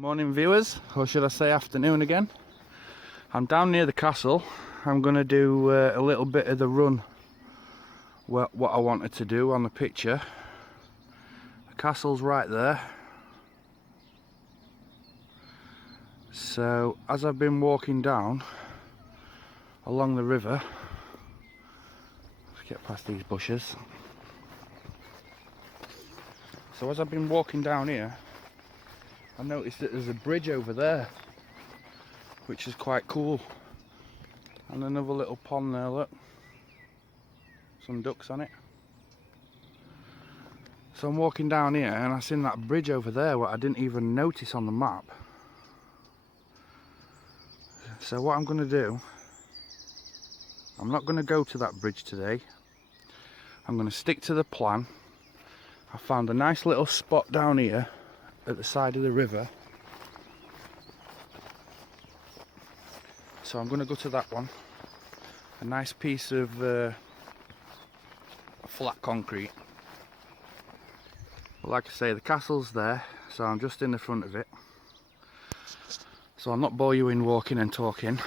Morning viewers, or should I say afternoon again. I'm down near the castle. I'm going to do a little bit of the run what I wanted to do on the picture. The castle's right there. So as I've been walking down along the river, let's get past these bushes. So as I've been walking down here, I noticed that there's a bridge over there, which is quite cool, and another little pond there, look, some ducks on it. So I'm walking down here and I seen that bridge over there, what I didn't even notice on the map. So what I'm going to do, I'm not going to go to that bridge today. I'm going to stick to the plan. I found a nice little spot down here at the side of the river, so I'm going to go to that one. A nice piece of flat concrete. But like I say, the castle's there, so I'm just in the front of it, so I'll not bore you in walking and talking.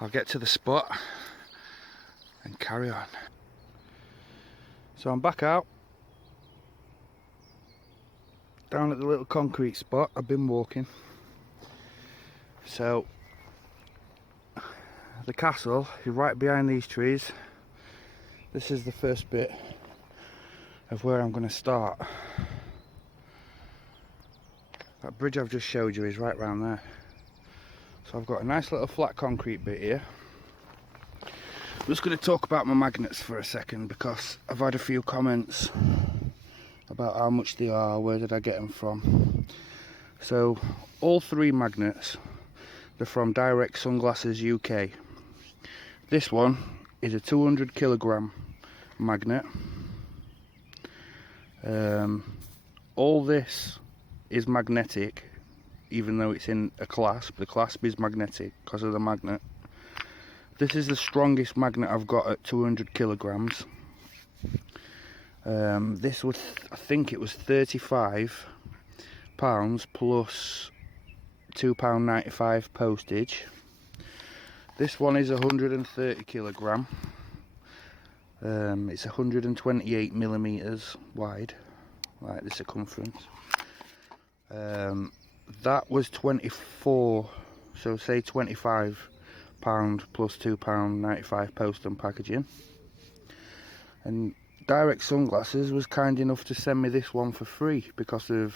I'll get to the spot and carry on. So I'm back out down at the little concrete spot I've been walking. So the castle is right behind these trees. This is the first bit of where I'm going to start. That bridge I've just showed you is right round there. So I've got a nice little flat concrete bit here. I'm just going to talk about my magnets for a second, because I've had a few comments about how much they are, where did I get them from. So all three magnets, they're from Direct Sunglasses UK. This one is a 200 kilogram magnet. All this is magnetic, even though it's in a clasp. The clasp is magnetic because of the magnet. This is the strongest magnet I've got at 200 kilograms. This was, I think it was £35 plus £2.95 postage. This one is 130 kilogram. It's 128 millimeters wide, like the circumference. That was 24, so say £25 plus £2.95 post and packaging. And Direct Sunglasses was kind enough to send me this one for free because of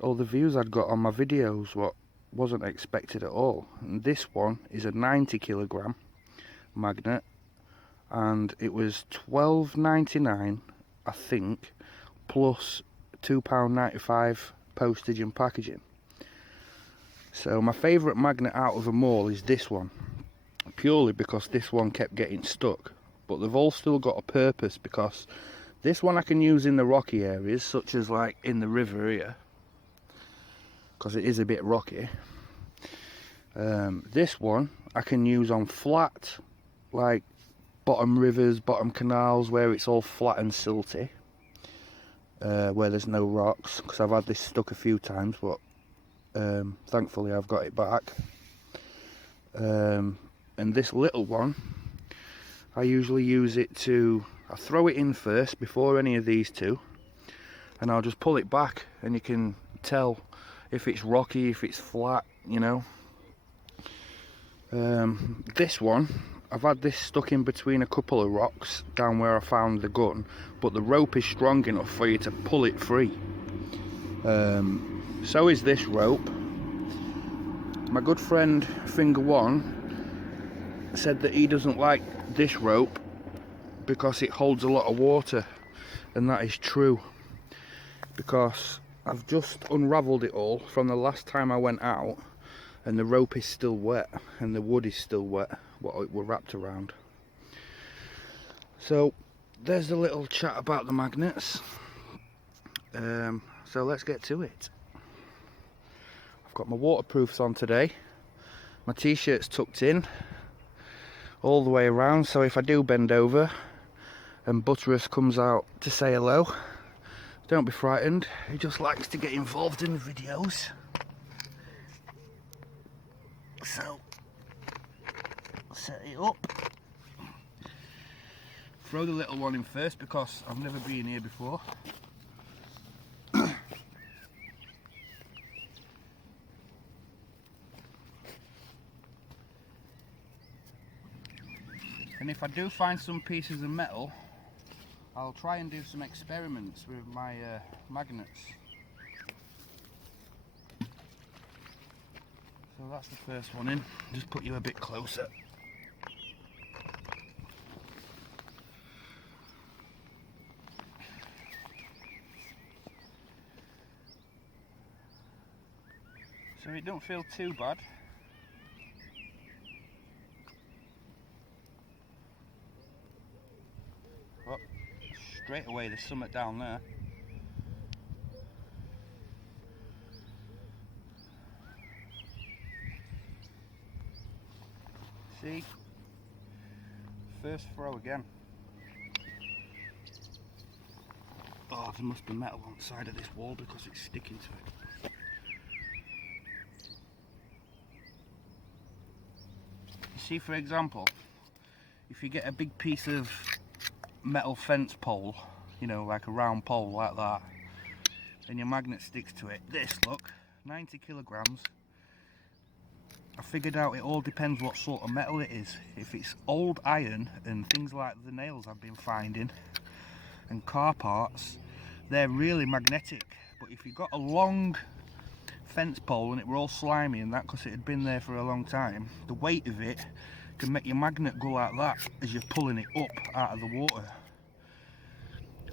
all the views I'd got on my videos, what wasn't expected at all. And this one is a 90 kilogram magnet, and it was £12.99 I think, plus £2.95 postage and packaging. So my favourite magnet out of them all is this one, purely because this one kept getting stuck. But they've all still got a purpose, because this one I can use in the rocky areas, such as like in the river here, because it is a bit rocky. This one I can use on flat, like bottom rivers, bottom canals, where it's all flat and silty, where there's no rocks, because I've had this stuck a few times, but thankfully I've got it back. And this little one, I usually use it to, I throw it in first before any of these two, and I'll just pull it back, and you can tell if it's rocky, if it's flat, you know. This one, I've had this stuck in between a couple of rocks down where I found the gun, but the rope is strong enough for you to pull it free. So is this rope. My good friend Finger One said that he doesn't like this rope because it holds a lot of water, and that is true, because I've just unravelled it all from the last time I went out, and the rope is still wet and the wood is still wet, what it were wrapped around. So there's a little chat about the magnets. So let's get to it. I've got my waterproofs on today, my t-shirt's tucked in all the way around, so if I do bend over and Butterus comes out to say hello, Don't be frightened, he just likes to get involved in the videos. So, set it up. Throw the little one in first because I've never been here before. And if I do find some pieces of metal, I'll try and do some experiments with my magnets. So that's the first one in. Just put you a bit closer. So it don't feel too bad. Oh, straight away there's something down there. See? First throw again. Oh, there must be metal on the side of this wall because it's sticking to it. You see, for example, if you get a big piece of metal fence pole, you know, like a round pole like that, and your magnet sticks to it, this, look, 90 kilograms. I figured out it all depends what sort of metal it is. If it's old iron and things like the nails I've been finding and car parts, they're really magnetic. But if you've got a long fence pole and it were all slimy and that because it had been there for a long time, the weight of it can make your magnet go like that as you're pulling it up out of the water.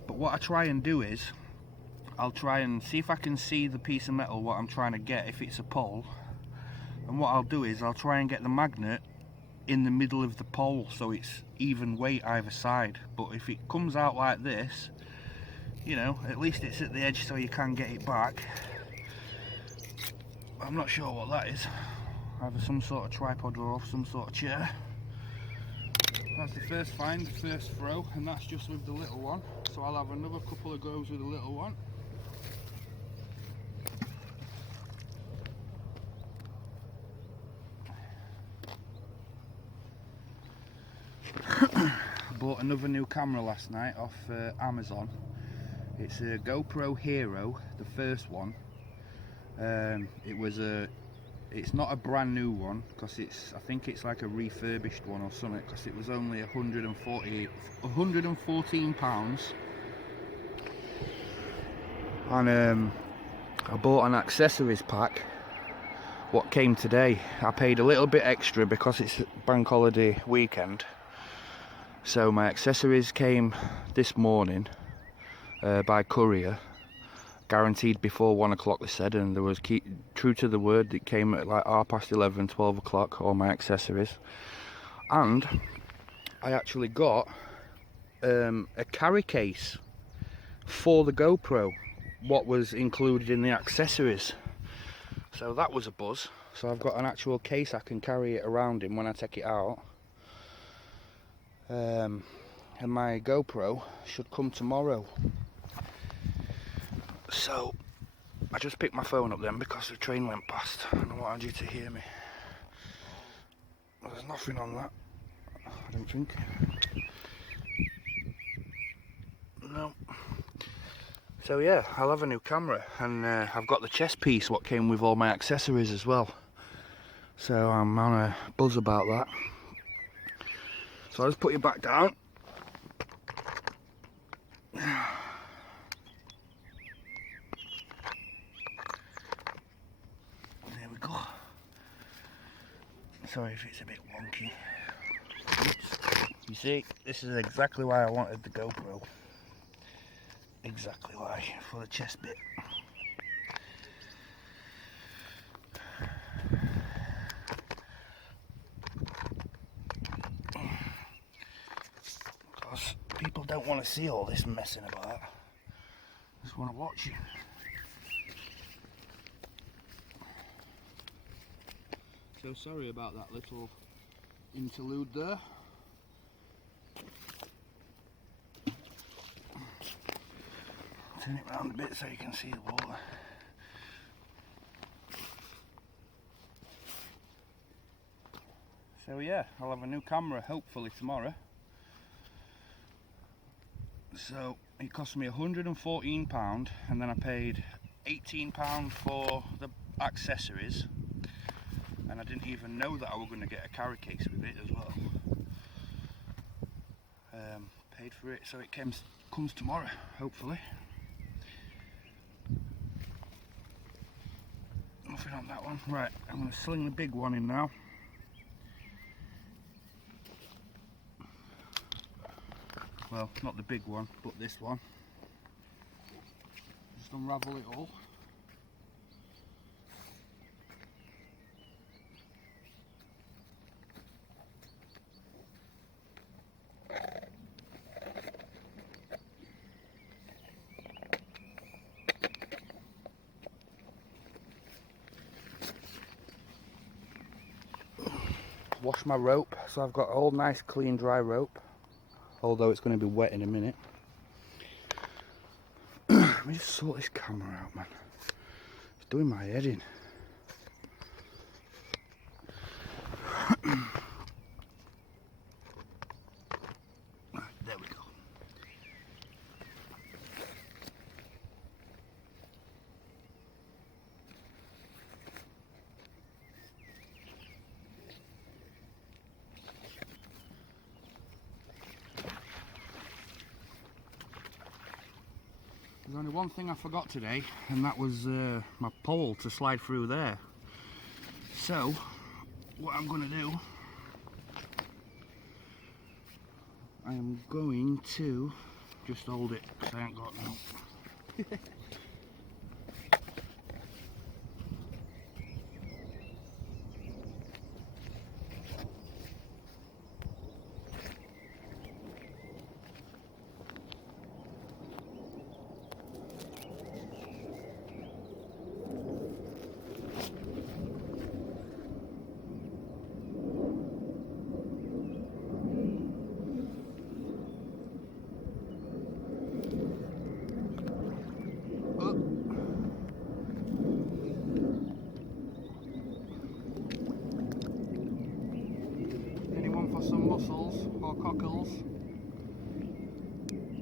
But what I try and do is, I'll try and see if I can see the piece of metal what I'm trying to get if it's a pole. And what I'll do is I'll try and get the magnet in the middle of the pole so it's even weight either side. But if it comes out like this, you know, at least it's at the edge so you can get it back. I'm not sure what that is. Either some sort of tripod or some sort of chair. That's the first find, the first throw, and that's just with the little one. So I'll have another couple of goes with the little one. Bought another new camera last night off Amazon. It's a GoPro Hero, the first one. It's not a brand new one because I think it's like a refurbished one or something, because it was only £114. And I bought an accessories pack. What came today, I paid a little bit extra because it's bank holiday weekend. So my accessories came this morning by courier, guaranteed before 1 o'clock they said, and there was true to the word, it came at like 11:30, 12 o'clock, all my accessories. And I actually got a carry case for the GoPro, what was included in the accessories. So that was a buzz. So I've got an actual case I can carry it around in when I take it out. And my GoPro should come tomorrow. So I just picked my phone up then because the train went past and I wanted you to hear me. Well, there's nothing on that, I don't think. No. So yeah, I'll have a new camera, and I've got the chest piece what came with all my accessories as well. So I'm on a buzz about that. So I'll just put you back down. There we go. Sorry if it's a bit wonky. Oops. You see, this is exactly why I wanted the GoPro. Exactly why, for the chest bit. Because people don't want to see all this messing about. Just want to watch you. So sorry about that little interlude there. turn it round a bit so you can see the water. So yeah, I'll have a new camera hopefully tomorrow. So it cost me £114 and then I paid £18 for the accessories, and I didn't even know that I was going to get a carry case with it as well. Paid for it, so it comes tomorrow hopefully. Nothing on that one. Right, I'm going to sling the big one in now. Well, not the big one, but this one. Just unravel it all. Wash my rope, so I've got all nice clean dry rope, although it's going to be wet in a minute. Let me just sort this camera out, man. It's doing my head in. Right, there we go. There's only one thing I forgot today, and that was my pole to slide through there. So, what I'm going to do, I am going to just hold it, because I ain't got no. Anyone for some mussels or cockles?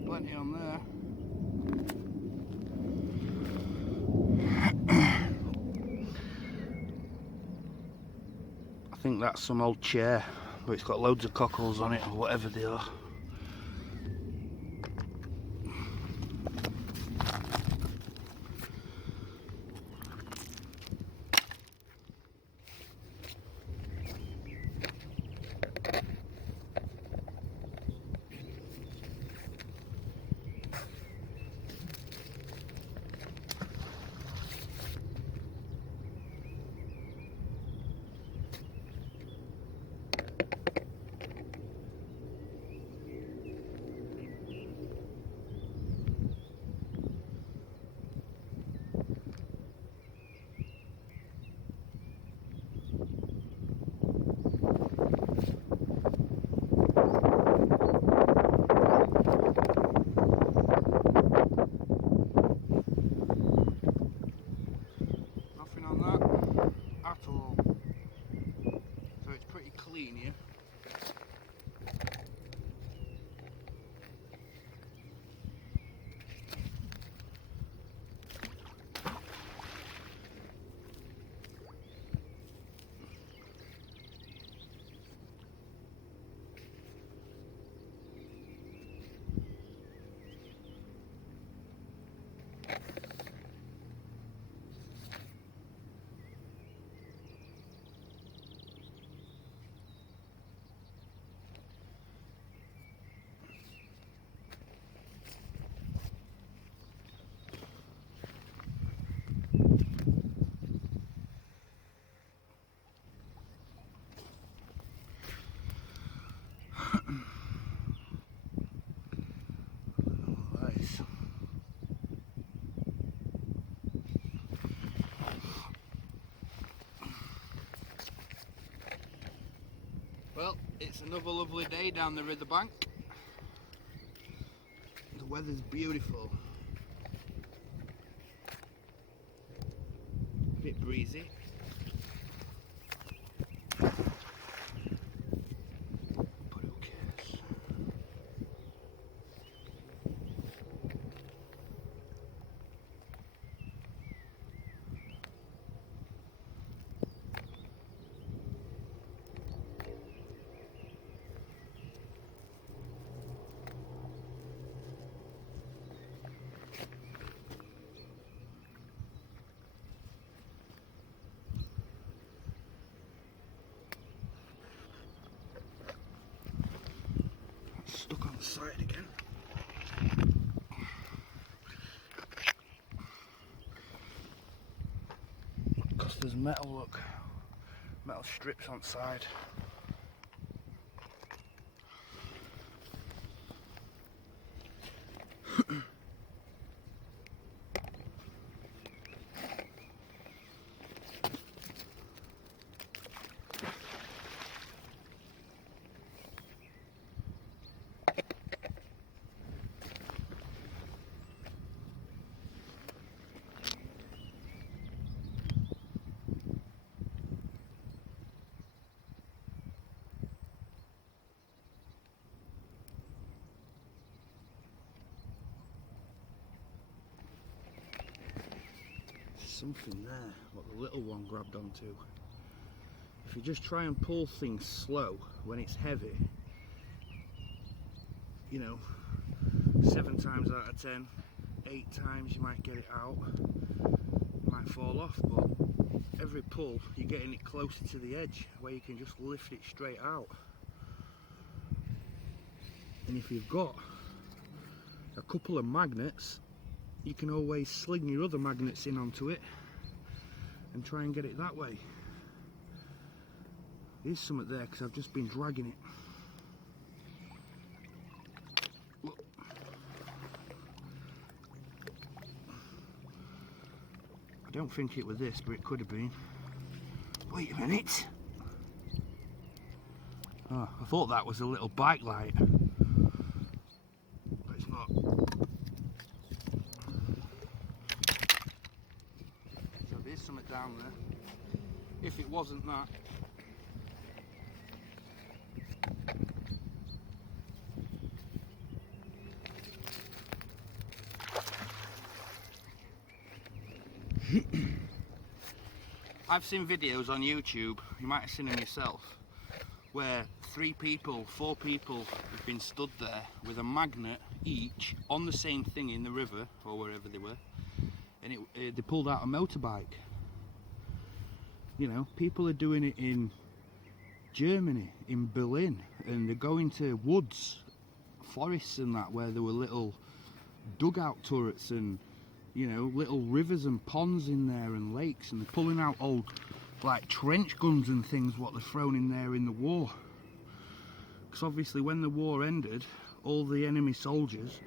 Plenty on there. I think that's some old chair, but it's got loads of cockles on it or whatever they are. Nothing on that at all. So it's pretty clean here. Nice. Well, it's another lovely day down the riverbank. The weather's beautiful. bit breezy. But who cares? Stuck on the side again. Because there's metal, look. Metal strips on the side. Something there, what the little one grabbed onto. If you just try and pull things slow when it's heavy, you know, 7 times out of 10, 8 times you might get it out, it might fall off, but every pull you're getting it closer to the edge where you can just lift it straight out. And if you've got a couple of magnets, you can always sling your other magnets in onto it and try and get it that way. There's something there because I've just been dragging it. Look. I don't think it was this, but it could have been. Wait a minute. Oh, I thought that was a little bike light, but it's not. So there's something down there. If it wasn't that. I've seen videos on YouTube, you might have seen them yourself, where 3 people, 4 people have been stood there with a magnet each on the same thing in the river or wherever they were, and they pulled out a motorbike. You know, people are doing it in Germany, in Berlin, and they're going to woods, forests and that, where there were little dugout turrets and, you know, little rivers and ponds in there and lakes, and they're pulling out old like trench guns and things what they're thrown in there in the war. Because obviously when the war ended, all the enemy soldiers,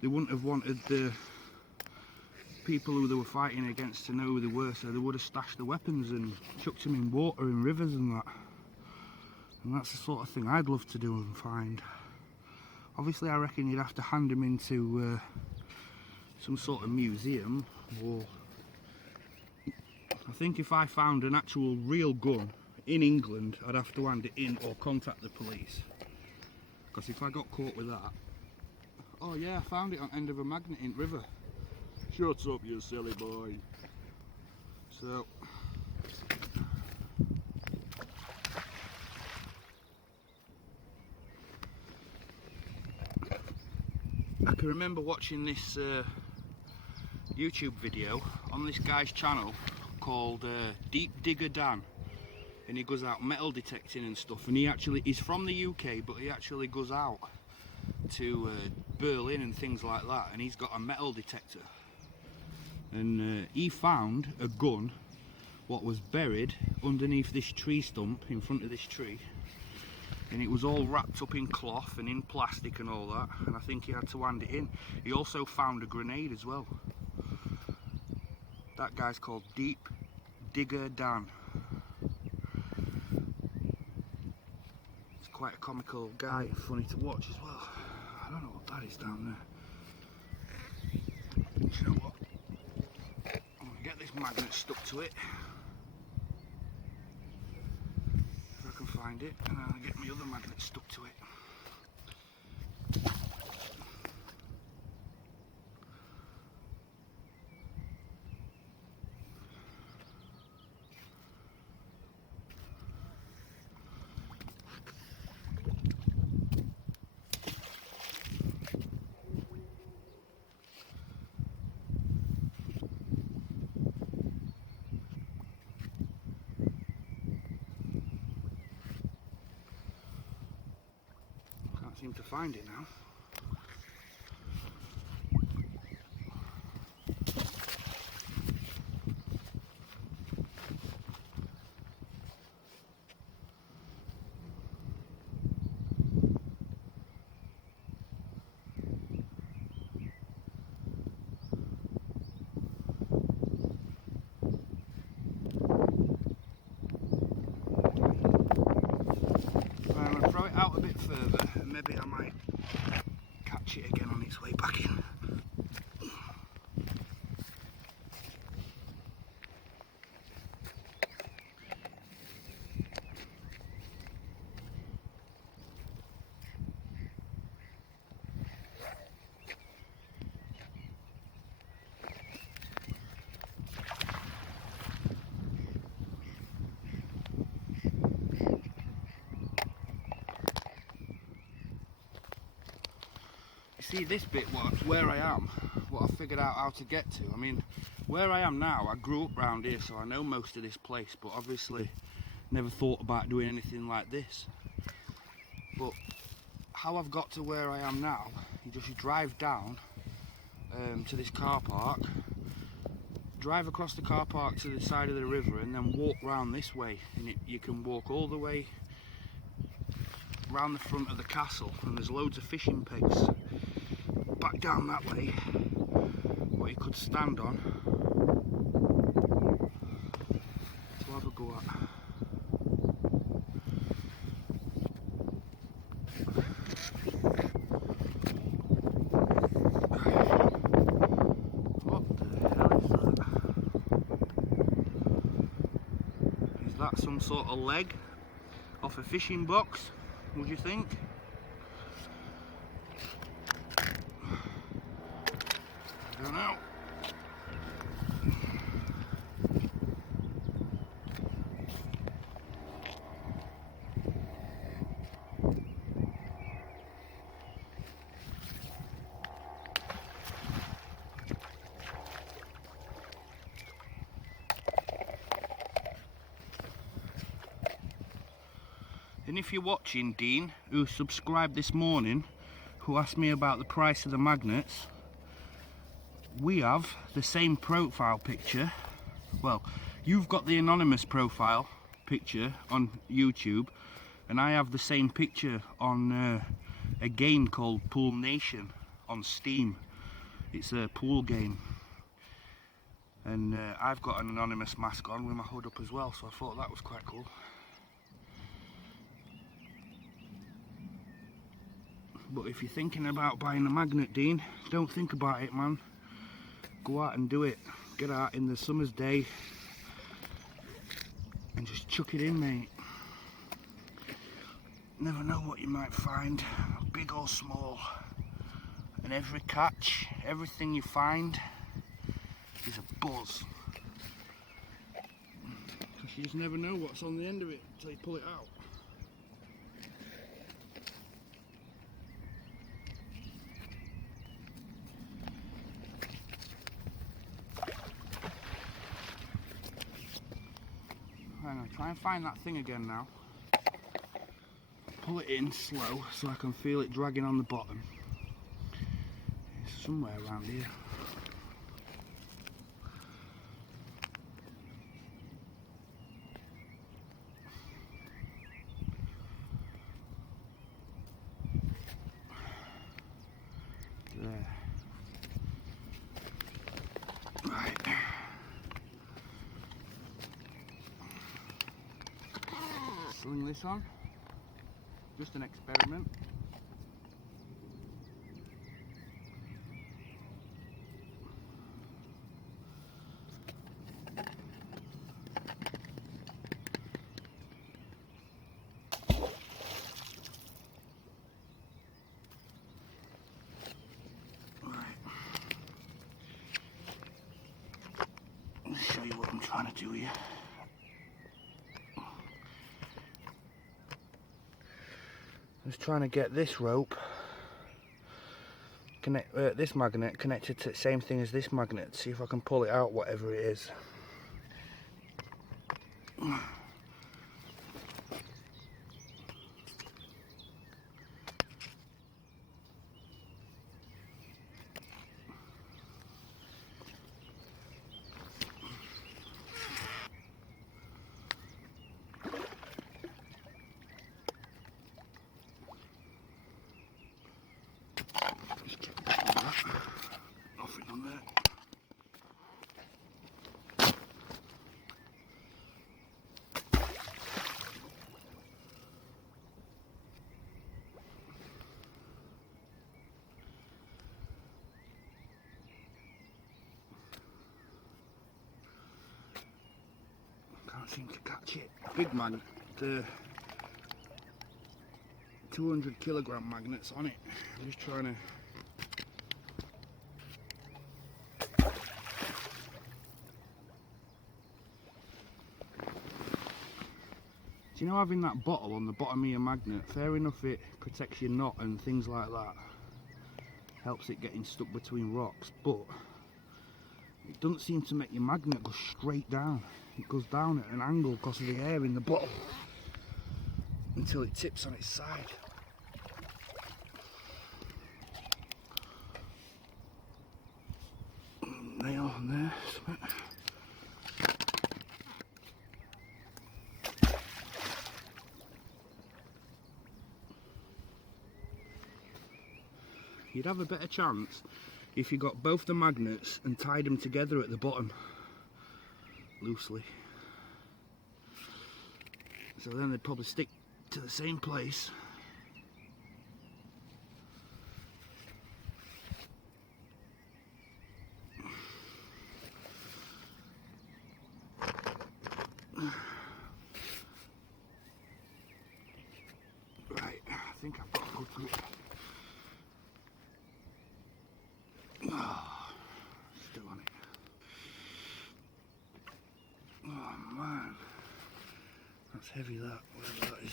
they wouldn't have wanted the people who they were fighting against to know who they were, so they would have stashed the weapons and chucked them in water and rivers and that. And that's the sort of thing I'd love to do and find. Obviously I reckon you'd have to hand them into some sort of museum, or I think if I found an actual real gun in England, I'd have to hand it in or contact the police. Because if I got caught with that, oh yeah, I found it on the end of a magnet in river. Shut up, you silly boy. So I can remember watching this YouTube video on this guy's channel called Deep Digger Dan, and he goes out metal detecting and stuff, and he's from the UK, but he actually goes out to Berlin and things like that, and he's got a metal detector, and he found a gun what was buried underneath this tree stump in front of this tree, and it was all wrapped up in cloth and in plastic and all that, and I think he had to hand it in. He also found a grenade as well. That guy's called Deep Digger Dan. He's quite a comical guy, funny to watch as well. I don't know what that is down there. You know what? I'm gonna get this magnet stuck to it. find it, and I'll get my other magnet stuck to it. Can't seem to find it now. I'm going to throw it out a bit further and maybe I might catch it again on its way back in. See this bit, where I am, what I figured out how to get to. I mean, where I am now, I grew up round here, so I know most of this place, but obviously never thought about doing anything like this. But how I've got to where I am now, you just drive down to this car park, drive across the car park to the side of the river, and then walk round this way, and you can walk all the way round the front of the castle, and there's loads of fishing pigs back down that way what you could stand on to have a go at. What the hell is that? Is that some sort of leg off a fishing box, would you think? I don't know. And if you're watching, Dean, who subscribed this morning, who asked me about the price of the magnets, we have the same profile picture. Well, you've got the anonymous profile picture on YouTube, and I have the same picture on a game called Pool Nation on Steam. It's a pool game, and I've got an anonymous mask on with my hood up as well, so I thought that was quite cool. But if you're thinking about buying a magnet, Dean, don't think about it, man. Go out and do it. Get out in the summer's day and just chuck it in, mate. Never know what you might find, big or small. And every catch, everything you find is a buzz. Because you just never know what's on the end of it until you pull it out. I'm going to try and find that thing again now. Pull it in slow so I can feel it dragging on the bottom. It's somewhere around here. There. Right. Sling this on. Just an experiment. I'm trying to do here. I was trying to get this rope this magnet connected to the same thing as this magnet, see if I can pull it out, whatever it is. Nothing on there. Can't seem to catch it. Big magnet, the 200 kilogram magnets on it. I'm just trying to. You know, having that bottle on the bottom of your magnet, fair enough it protects your knot and things like that, helps it getting stuck between rocks, but it doesn't seem to make your magnet go straight down. It goes down at an angle because of the air in the bottle until it tips on its side. Nail on there, something. You'd have a better chance if you got both the magnets and tied them together at the bottom loosely. So then they'd probably stick to the same place. Right, I think I've got a good grip. Oh, still on it. Oh man, that's heavy, that, whatever that is.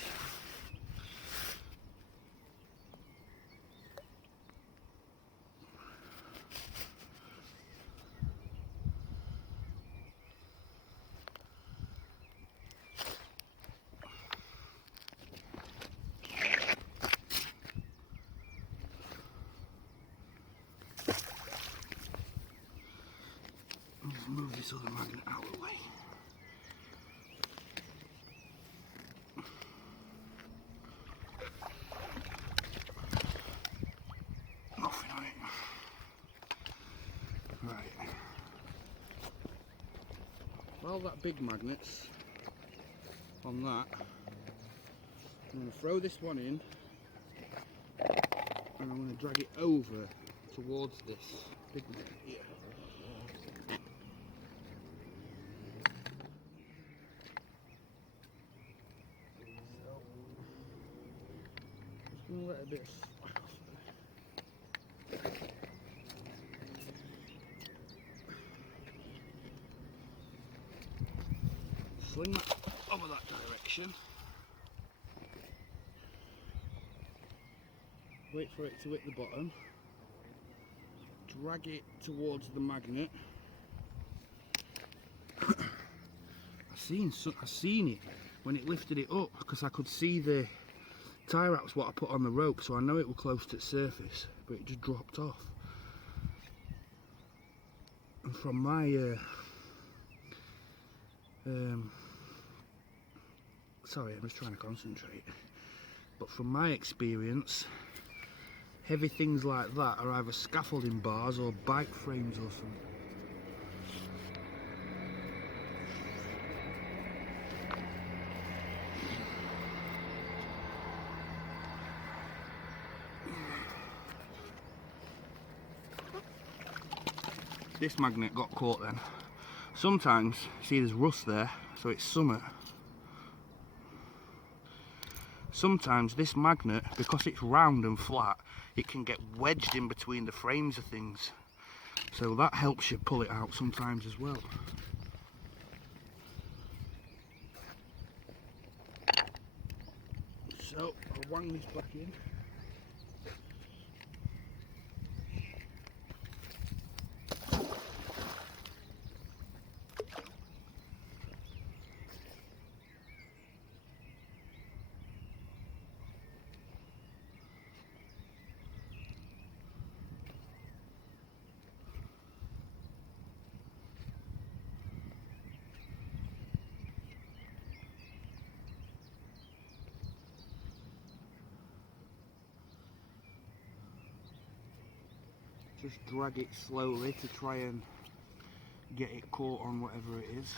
Let's move this other magnet out of the way. Nothing on it. Right. Well, that big magnet's on that. I'm going to throw this one in and I'm going to drag it over towards this big magnet here. Let a bit of slack off there. Sling that over that direction. Wait for it to hit the bottom. Drag it towards the magnet. I seen it when it lifted it up because I could see the tie wraps what I put on the rope, so I know it was close to the surface, but it just dropped off. And from my sorry, I'm just trying to concentrate, but from my experience, heavy things like that are either scaffolding bars or bike frames or something. This magnet got caught then. Sometimes, see there's rust there, so it's summer. Sometimes this magnet, because it's round and flat, it can get wedged in between the frames of things. So that helps you pull it out sometimes as well. So I'll wang this back in. Just drag it slowly to try and get it caught on whatever it is.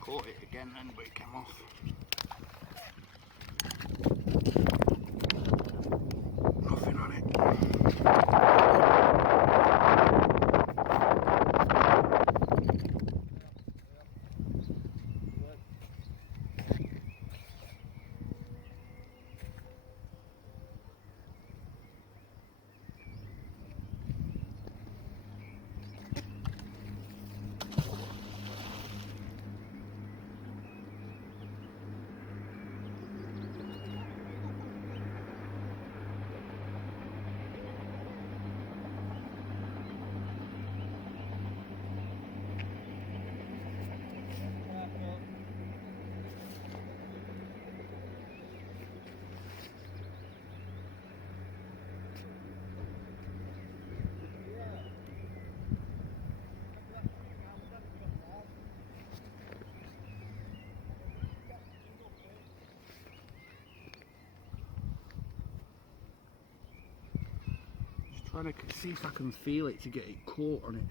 Caught it again then, but it came off. Nothing on it. Trying to see if I can feel it to get it caught on it.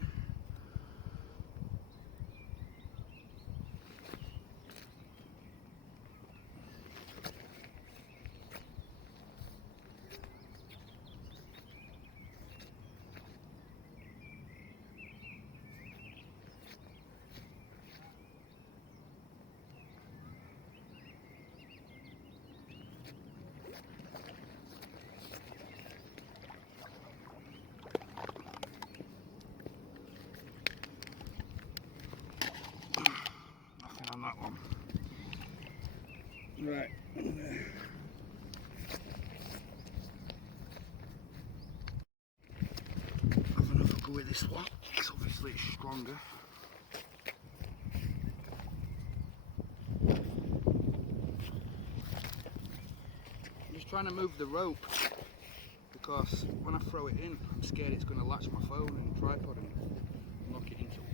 On that one. Right. Have another go with this one. It's obviously stronger. I'm just trying to move the rope because when I throw it in, I'm scared it's going to latch my phone and tripod and knock it into water.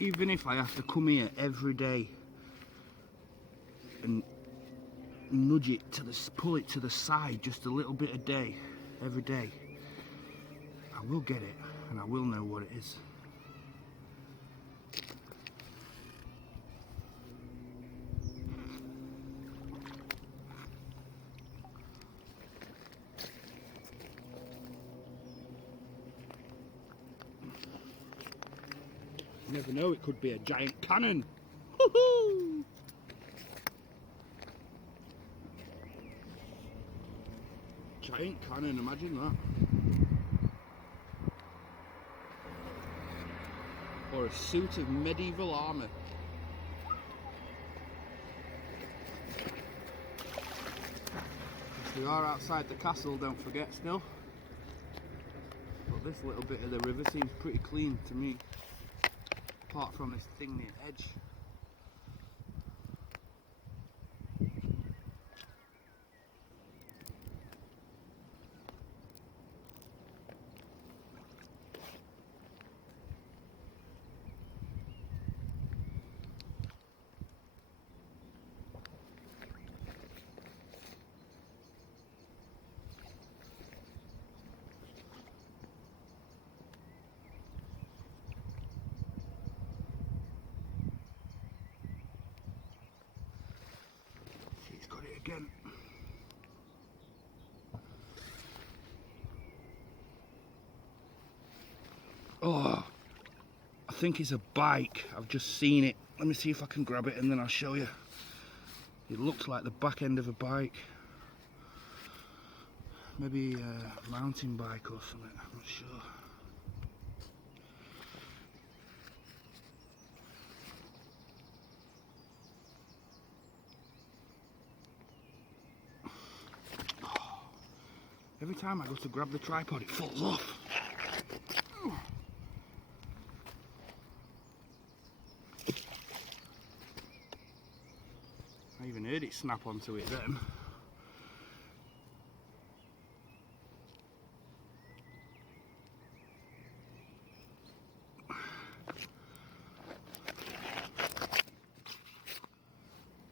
Even if I have to come here every day and nudge it to the, pull it to the side just a little bit a day, every day, I will get it and I will know what it is. You never know, it could be a giant cannon. Woohoo! Giant cannon, imagine that. Or a suit of medieval armour. Yes, we are outside the castle, don't forget still. But this little bit of the river seems pretty clean to me. Apart from this thing near the edge. again. Oh, I think it's a bike. I've just seen it. Let me see if I can grab it and then I'll show you. It looks like the back end of a bike. Maybe a mountain bike or something, I'm not sure. Every time I go to grab the tripod, it falls off. I even heard it snap onto it then.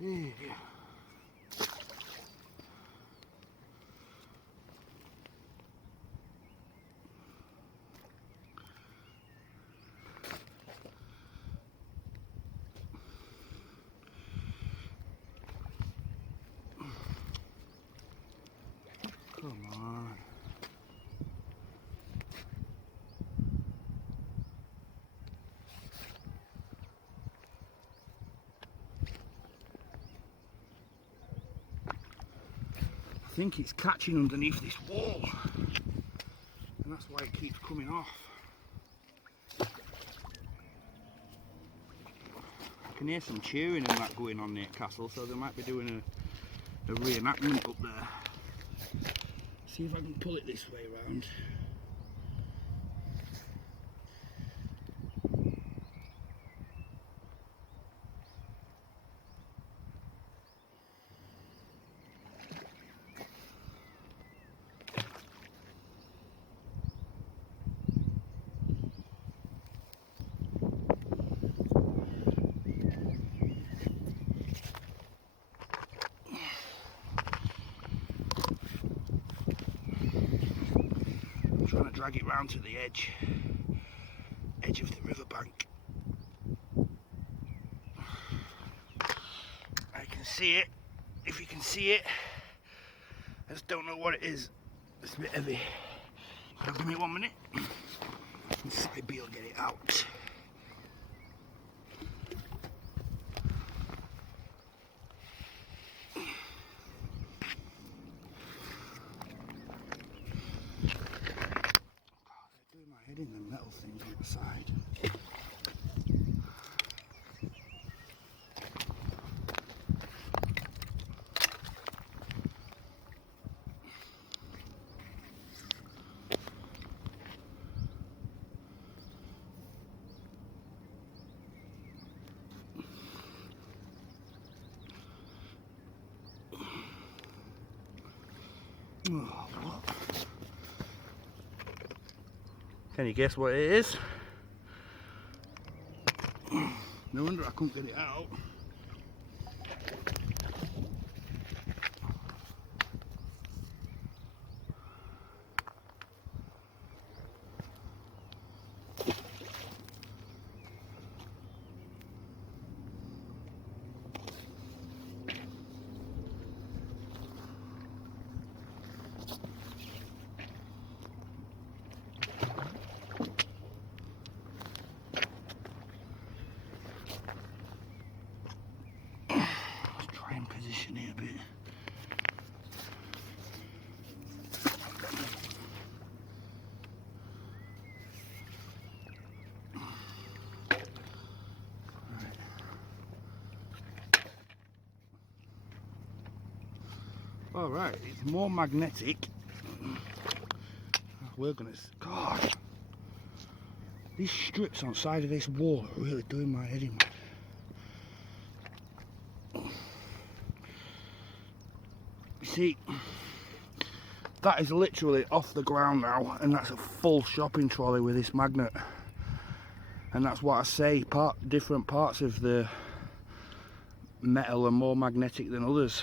Yeah. Come on. I think it's catching underneath this wall, and that's why it keeps coming off. I can hear some cheering and that going on near Castle, so they might be doing a reenactment up there. See if I can pull it this way round. Trying to drag it round to the edge of the riverbank. I can see it, if you can see it. I just don't know what it is. It's a bit heavy. So give me 1 minute. Side B will get it out. My head in the metal thing on the side. Oh, what? Can you guess what it is? No wonder I couldn't get it out. Position it a bit. All right, it's more magnetic. We're gonna. God, these strips on the side of this wall are really doing my head in. See, that is literally off the ground now, and that's a full shopping trolley with this magnet. And that's what I say, different parts of the metal are more magnetic than others.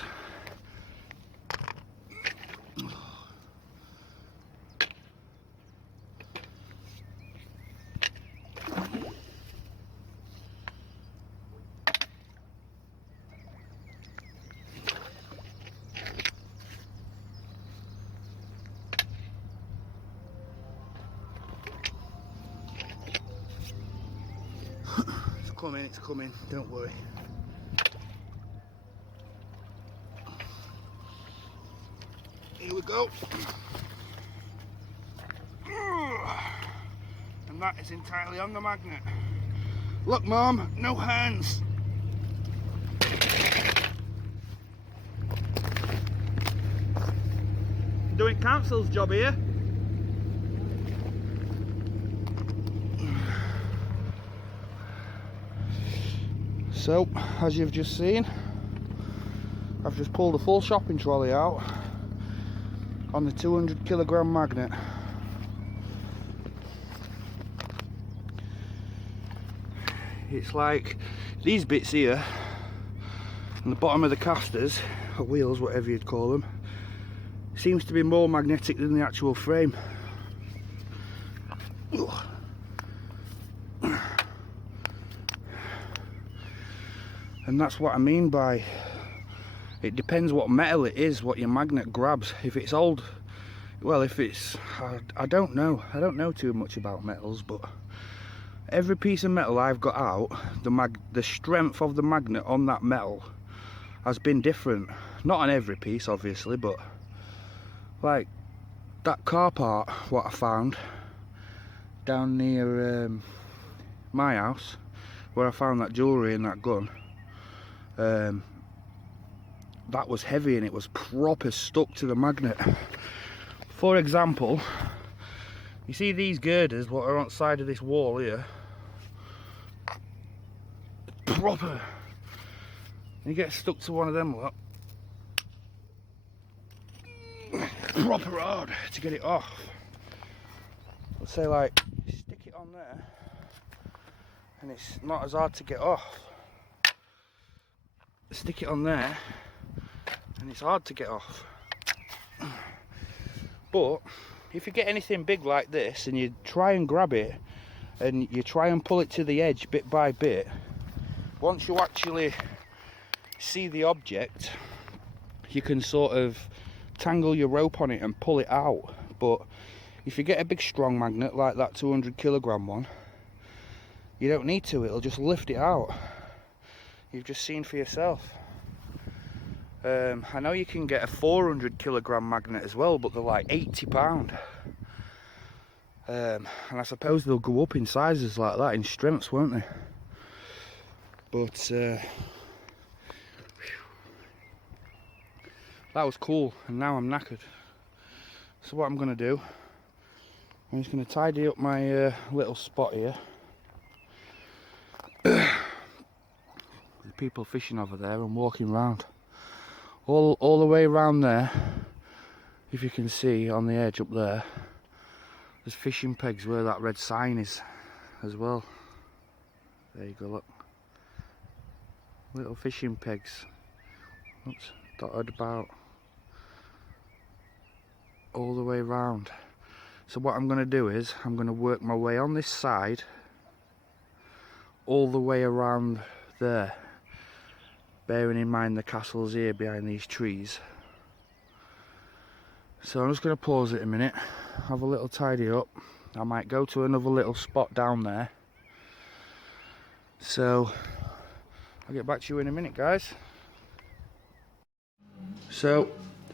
coming, it's coming, don't worry. Here we go. And that is entirely on the magnet. Look, Mum, no hands. Doing council's job here. So, as you've just seen, I've just pulled a full shopping trolley out on the 200 kilogram magnet. It's like these bits here on the bottom of the casters, or wheels, whatever you'd call them, seems to be more magnetic than the actual frame. And that's what I mean by it depends what metal it is, what your magnet grabs. If it's old, well, if it's, I don't know too much about metals, but every piece of metal I've got out, the strength of the magnet on that metal has been different. Not on every piece, obviously, but like that car part, what I found down near my house, where I found that jewellery and that gun, that was heavy and it was proper stuck to the magnet. For example, you see these girders what are on the side of this wall here, proper, you get stuck to one of them, look, proper hard to get it off. Let's say like stick it on there and it's not as hard to get off. Stick it on there and it's hard to get off. But if you get anything big like this and you try and grab it and you try and pull it to the edge bit by bit, once you actually see the object, you can sort of tangle your rope on it and pull it out. But if you get a big strong magnet like that 200 kilogram one, you don't need to, it'll just lift it out. You've just seen for yourself. I know you can get a 400 kilogram magnet as well, but they're like £80. And I suppose they'll go up in sizes like that, in strengths, won't they? But that was cool, and now I'm knackered. So what I'm going to do, I'm just going to tidy up my little spot here. People fishing over there and walking around all the way around there. If you can see on the edge up there, there's fishing pegs where that red sign is as well. There you go, look, little fishing pegs, oops, dotted about all the way around. So what I'm going to do is I'm going to work my way on this side all the way around there, bearing in mind the castle's here behind these trees. So I'm just going to pause it a minute, have a little tidy up. I might go to another little spot down there. So I'll get back to you in a minute, guys. So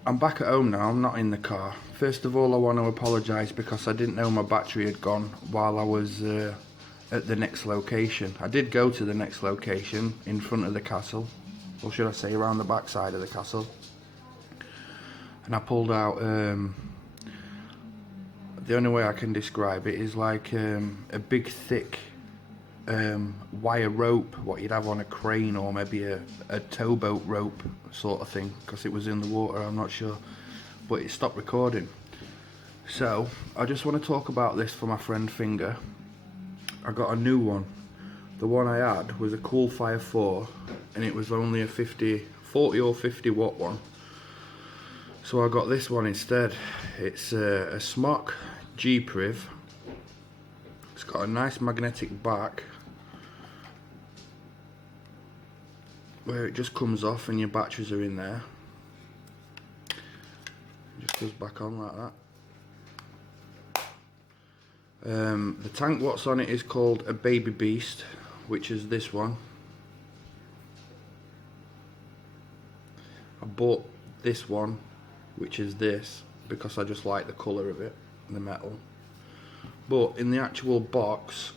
I'm back at home now, I'm not in the car. First of all, I want to apologise because I didn't know my battery had gone while I was at the next location. I did go to the next location in front of the castle, or should I say around the back side of the castle, and I pulled out the only way I can describe it is like a big thick wire rope, what you'd have on a crane, or maybe a towboat rope sort of thing, because it was in the water, I'm not sure, but it stopped recording. So I just want to talk about this for my friend Finger. I got a new one. The one I had was a Cool Fire 4 and it was only a 40 or 50 watt one. So I got this one instead. It's a Smock G-Priv. It's got a nice magnetic back where it just comes off and your batteries are in there. It just goes back on like that. The tank what's on it is called a Baby Beast, which is this one. I bought this one, which is this, because I just like the colour of it, the metal. But in the actual box,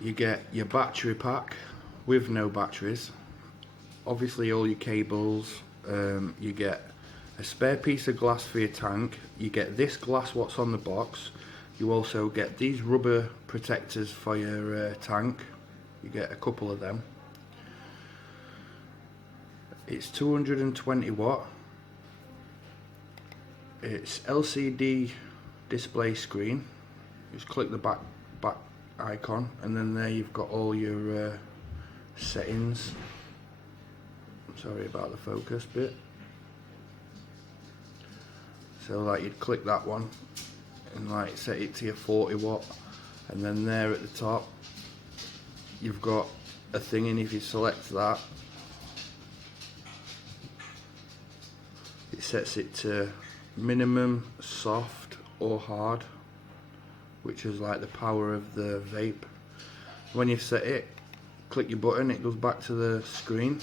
you get your battery pack with no batteries, obviously all your cables, you get a spare piece of glass for your tank, you get this glass what's on the box, you also get these rubber protectors for your tank, you get a couple of them. It's 220 watt, it's LCD display screen, just click the back icon, and then there you've got all your settings. I'm sorry about the focus bit. So like you'd click that one and like set it to your 40 watt, and then there at the top you've got a thing, and if you select that, it sets it to minimum, soft or hard, which is like the power of the vape. When you set it, click your button, it goes back to the screen.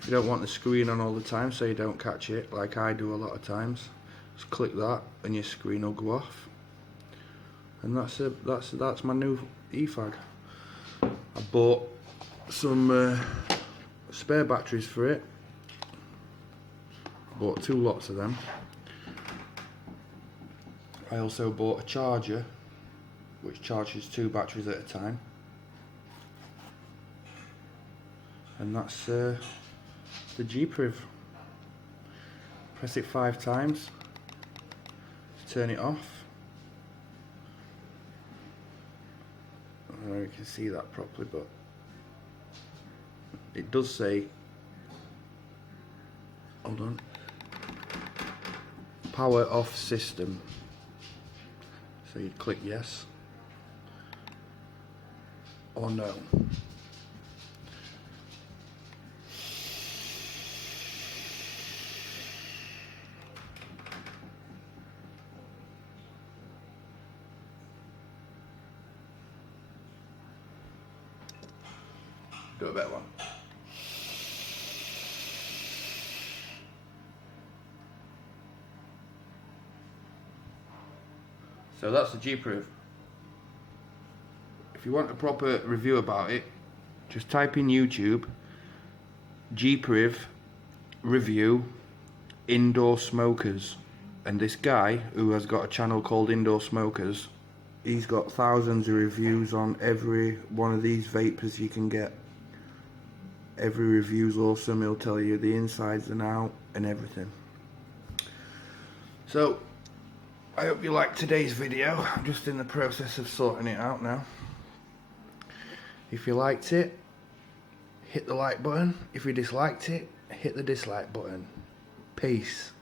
If you don't want the screen on all the time so you don't catch it, like I do a lot of times, just click that and your screen will go off. And that's my new e-fag. I bought some spare batteries for it. Bought 2 lots of them. I also bought a charger which charges 2 batteries at a time, and that's the G-Priv. Press it 5 times to turn it off. I don't know if you can see that properly, but it does say, hold on, power off system. So you'd click yes or no. Do a better one. So that's the G-Priv. If you want a proper review about it, just type in YouTube G-Priv review indoor smokers, and this guy who has got a channel called Indoor Smokers, he's got thousands of reviews on every one of these vapors you can get. Every review's awesome, he'll tell you the insides and out and everything. So I hope you liked today's video. I'm just in the process of sorting it out now. If you liked it, hit the like button. If you disliked it, hit the dislike button. Peace.